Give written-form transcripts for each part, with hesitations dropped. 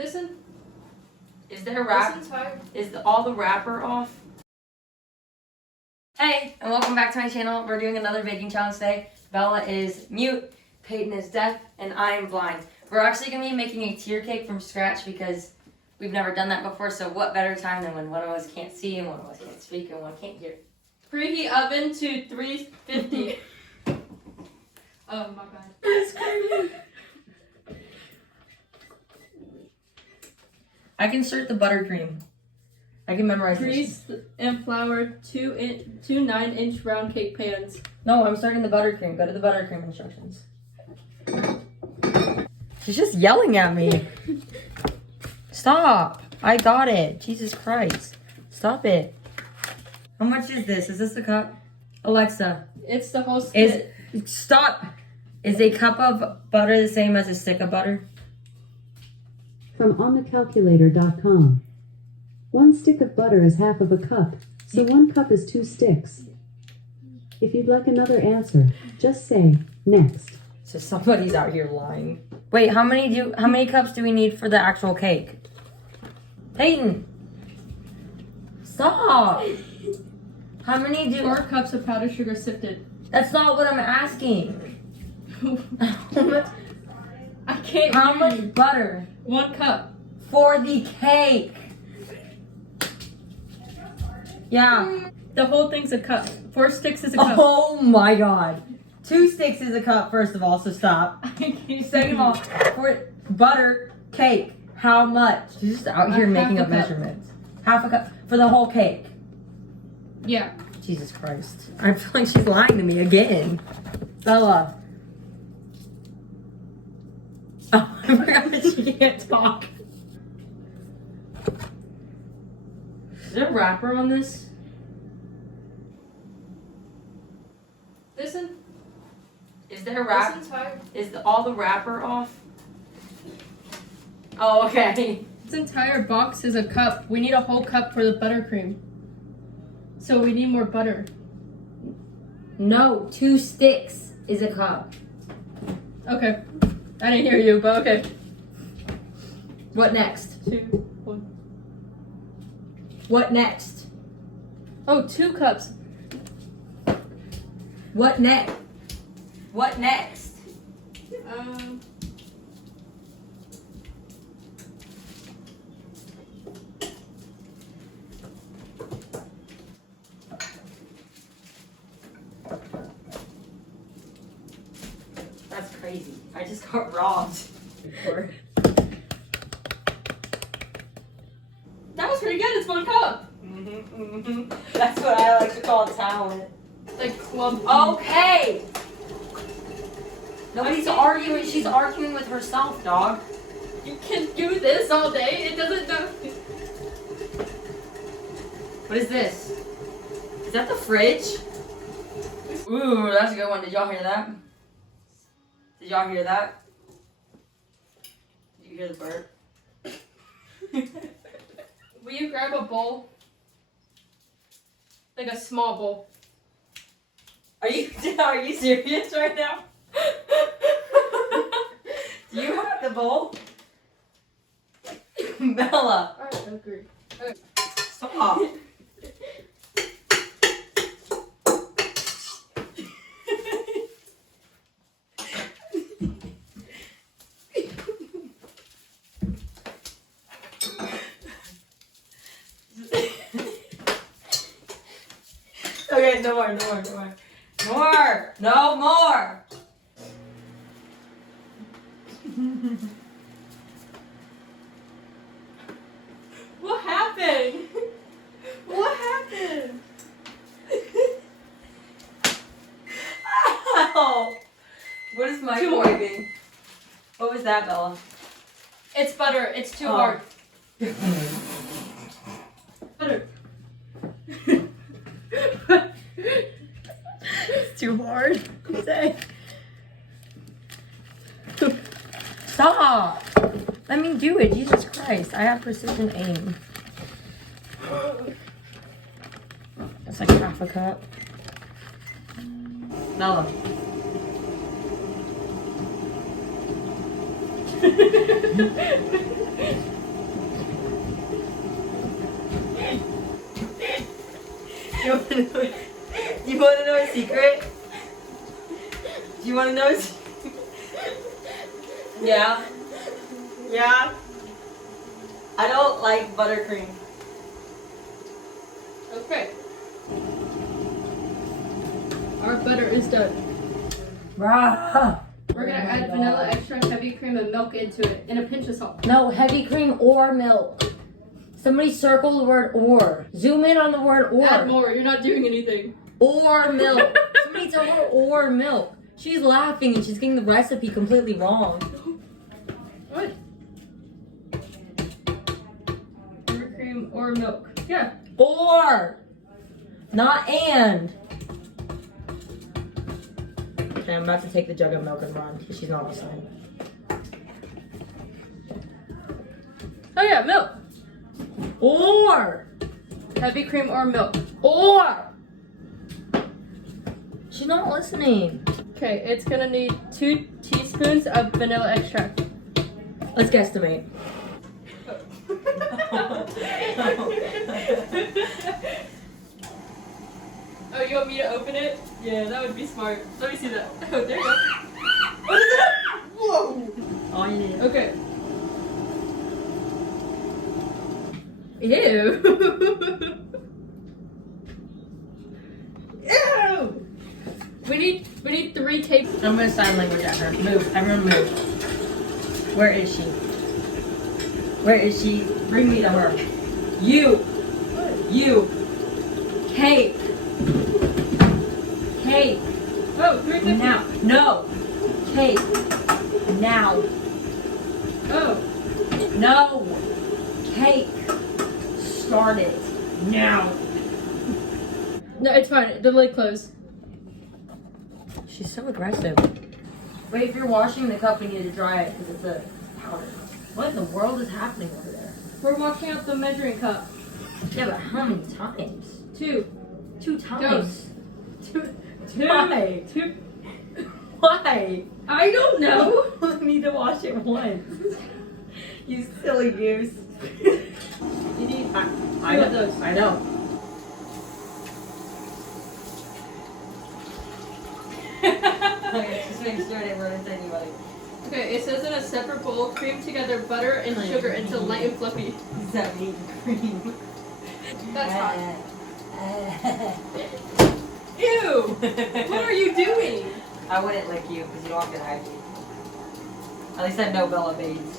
Isn't Is there wrap? Is all the wrapper off? Hey, and welcome back to my channel. We're doing another baking challenge today. Bella is mute, Peyton is deaf, and I am blind. We're actually going to be making a tier cake from scratch because we've never done that before, so what better time than when one of us can't see and one of us can't speak and one can't hear. Preheat oven to 350. Oh, my bad. I can start the buttercream. I can memorize Grease and flour two 9-inch round cake pans. No, I'm starting the buttercream. Go to the buttercream instructions. She's just yelling at me. Stop. I got it. Jesus Christ. Stop it. How much is this? Is this a cup? Alexa. It's the whole skit. Stop. Is a cup of butter the same as a stick of butter? From onthecalculator.com. 1 stick of butter is half of a cup, so 1 cup is 2 sticks. If you'd like another answer, just say, next. So somebody's out here lying. Wait, how many cups do we need for the actual cake? Peyton! Stop! How many 4 cups of powdered sugar sifted. That's not what I'm asking. I can't How hear much you. butter? 1 cup. For the cake. Yeah. The whole thing's a cup. 4 sticks is a cup. Oh my god. 2 sticks is a cup, first of all, so stop. Second of all, for butter cake, how much? She's just out here making up measurements. Half a cup for the whole cake. Yeah. Jesus Christ. I feel like she's lying to me again. Bella. Oh, I forgot that she can't talk. Is there a wrapper on this? Listen. Is there a wrap? Is all the wrapper off? Oh, okay. This entire box is a cup. We need a whole cup for the buttercream. So we need more butter. No, 2 sticks is a cup. Okay. I didn't hear you, but okay. What next? 2, 1. What next? Oh, 2 cups. What next? What next? That's crazy. I just got robbed. That was pretty good. It's 1 cup. That's what I like to call talent. Like club. Okay. Nobody's arguing. She's arguing with herself, dog. You can do this all day. It doesn't know. What is this? Is that the fridge? Ooh, that's a good one. Did y'all hear that? Did y'all hear that? Did you hear the burp? Will you grab a bowl? Like a small bowl. Are you serious right now? Do you have the bowl? Bella. I agree. Stop. Okay, no more. No more. What happened? What happened? Ow. What is microwaving? What was that, Bella? It's butter. It's too hard. Butter. It's too hard, you say? Stop! Let me do it, Jesus Christ. I have precision aim. That's like half a cup. Bella. You want to know a secret? Do you want to know a secret? Yeah. Yeah. I don't like buttercream. Okay. Our butter is done. Bruh. We're gonna add vanilla extract, heavy cream, and milk into it, and a pinch of salt. No, heavy cream or milk. Somebody circle the word or. Zoom in on the word or. Add more. You're not doing anything. Or milk. Somebody tell her or milk. She's laughing and she's getting the recipe completely wrong. What? Heavy cream or milk? Yeah. Or. Not and. Okay, I'm about to take the jug of milk and run because she's not listening. Oh yeah, milk. Or. Heavy cream or milk. Or. She's not listening. Okay, it's gonna need 2 teaspoons of vanilla extract. Let's guesstimate. Oh, you want me to open it? Yeah, that would be smart. Let me see that. Oh, there you go. What is it? Whoa! All you need. Okay. Ew. Ew. We need 3 tablespoons. I'm gonna sign language at her. Move. Everyone move. Where is she? Where is she? Bring me to her. You. You. Cake. Cake. Oh, 350. Now. No. Cake. Now. Oh. No. Cake. Start it. Now. No, it's fine. The lid closed. She's so aggressive. Wait, if you're washing the cup, we need to dry it because it's a powder. What in the world is happening over there? We're washing out the measuring cup. Yeah, but how many times? 2. 2 times. Two. Why? 2. Why? I don't know. We need to wash it once. You silly goose. You need I 2 of those. I know. Okay, just make sure they weren't into anybody. Okay, it says in a separate bowl, cream together butter and sugar until light and fluffy. Does that mean cream? That's hot. Ew! What are you doing? I wouldn't lick you because you don't have good hygiene. At least I know Bella bathes.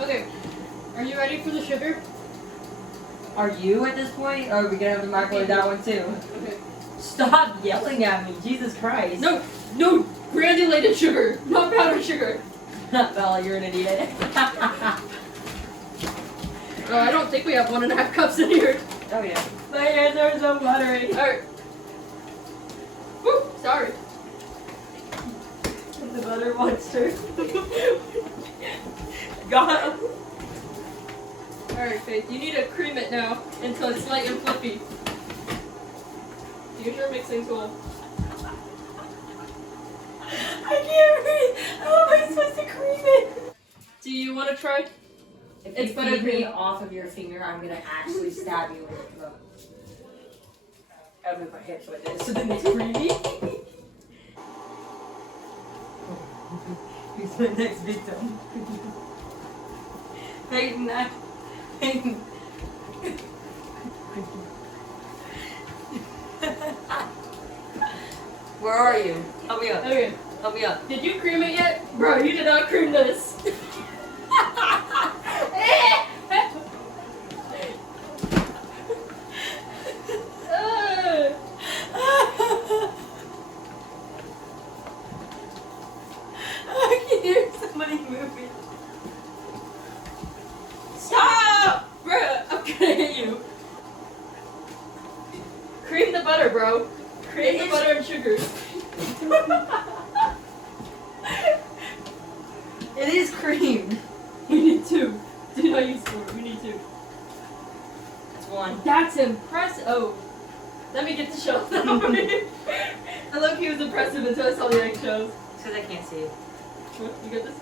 Okay, are you ready for the sugar? Are you at this point? Or are we gonna have to microwave that one too? Okay. Stop yelling at me, Jesus Christ. No, granulated sugar, not powdered sugar. Bella, you're an idiot. Oh, I don't think we have 1.5 cups in here. Oh yeah. My hands are so buttery. Alright. Woo, sorry. The butter monster. Got him. Alright, Faith, you need to cream it now until it's light and fluffy. Use your mixing tool. I can't read. How am I supposed to cream it? Do you want to try? If It's you feed me buttercream. off of your finger, I'm gonna actually stab you in your throat. I'll move my hips like this so then it's creamy. Who's my next victim? Peyton, Peyton. Where are you? Help me up. Okay. Help me up. Did you cream it yet? Bro, you did not cream this. I can hear somebody moving. Stop! Bro, I'm gonna hit you. Cream the butter, bro. Cream the butter and sugar. It is cream. We need 2. Do not use 4. We need 2. It's 1. That's impressive. Oh. Let me get the shells out. I love he was impressive until I saw the eggshells. It's because I can't see it. What? You got this?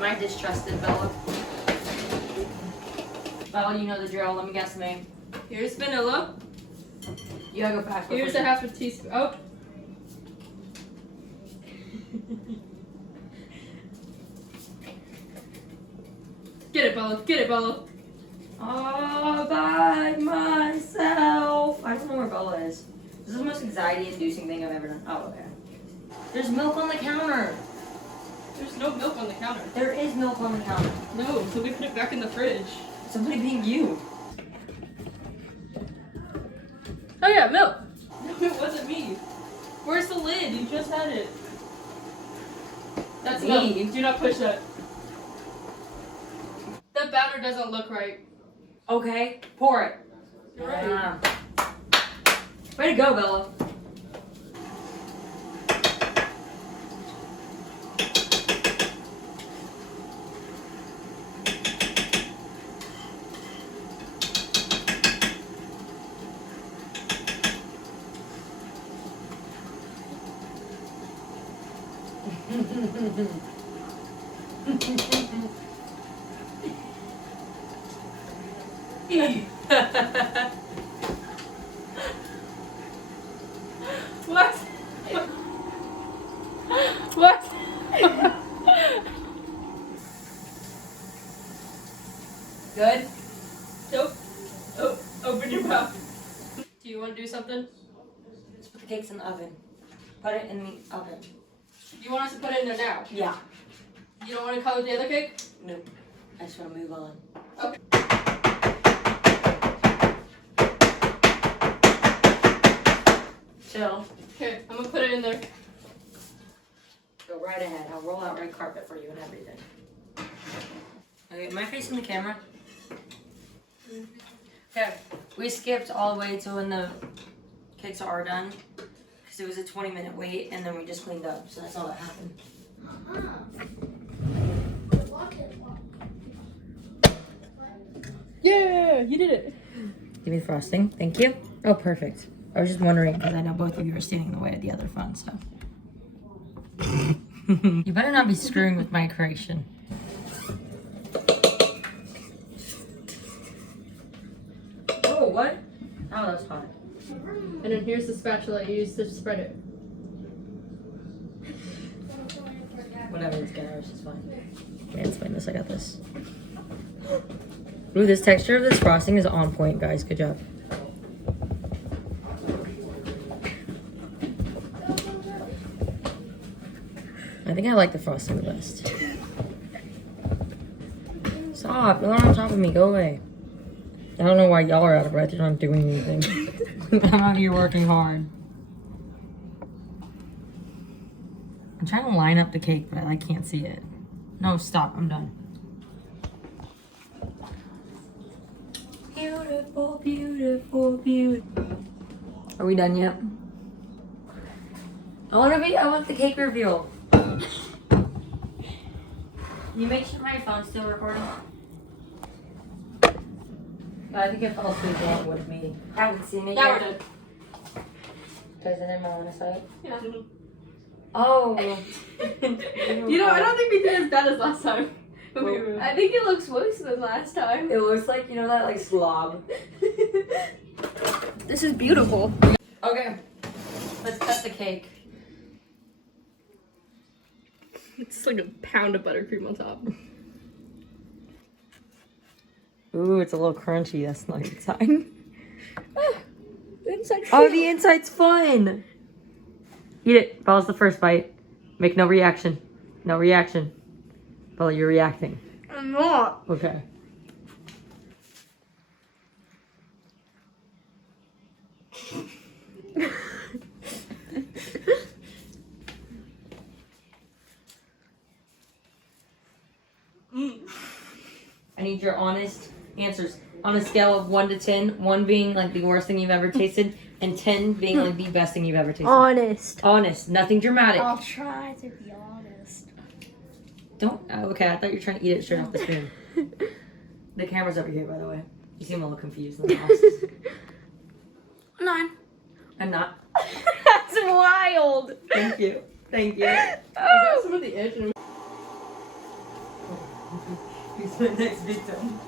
Am I distrusted, Bella? Bella, you know the drill. Let me guess the name. Here's vanilla. You gotta go back. Here's a half a teaspoon. Oh. Get it, Bella. Get it, Bella. All by myself. I don't know where Bella is. This is the most anxiety-inducing thing I've ever done. Oh, okay. There's milk on the counter. There's no milk on the counter. There is milk on the counter. No, so we put it back in the fridge. Somebody being you. Oh yeah, milk. No, it wasn't me. Where's the lid? You just had it. That's Me. milk. Do not push that. The batter doesn't look right. Okay, pour it. You're right. Yeah. Way to go, Bella. What? What? Good? Nope. Oh, open your mouth. Do you want to do something? Let's put the cakes in the oven. Put it in the oven. You want us to put it in there now? Yeah. You don't want to color the other cake? Nope. I just want to move on. Okay. Chill. Okay, I'm gonna put it in there. Go right ahead. I'll roll out red carpet for you and everything. Okay, am I facing the camera? Okay, we skipped all the way to when the cakes are done because it was a 20-minute wait and then we just cleaned up. So that's all that happened. Yeah, you did it. Give me the frosting. Thank you. Oh, perfect. I was just wondering because I know both of you are standing in the way of the other fun, so. You better not be screwing with my creation. Oh, what? Oh, that was hot. And then here's the spatula you use to spread it. Whatever, it's good. It's just fine. Yeah, it's fine. This, I got this. Ooh, this texture of this frosting is on point, guys. Good job. I think I like the frosting the best. Stop. You're on top of me. Go away. I don't know why y'all are out of breath. You're not doing anything. I'm out here working hard. I'm trying to line up the cake, but I can't see it. No, stop. I'm done. Beautiful, beautiful, beautiful. Are we done yet? I want the cake reveal. Can you make sure my phone's still recording? I think I fell asleep along with me. Haven't seen it Yeah, yet. we're done. Does it in my line of sight? Yeah. Oh. You know, I don't think we did as bad as last time. I think it looks worse than last time. It looks like, you know, that like slob. This is beautiful. Okay. Let's cut the cake. It's like a pound of buttercream on top. Ooh, it's a little crunchy. That's not the inside. The inside. Oh, the inside's fun. Eat it. Bella's the first bite. Make no reaction. No reaction. Bella, you're reacting. I'm not. Okay. I need your honest answers. On a scale of 1 to 10, 1 being like the worst thing you've ever tasted, and 10 being like the best thing you've ever tasted. Honest. Honest. Nothing dramatic. I'll try to be honest. Don't. Oh, okay, I thought you were trying to eat it straight off the spoon. The camera's over here, by the way. You seem a little confused. 9. I'm not. That's wild. Thank you. Thank you. I got some of the edge. Who's my next victim?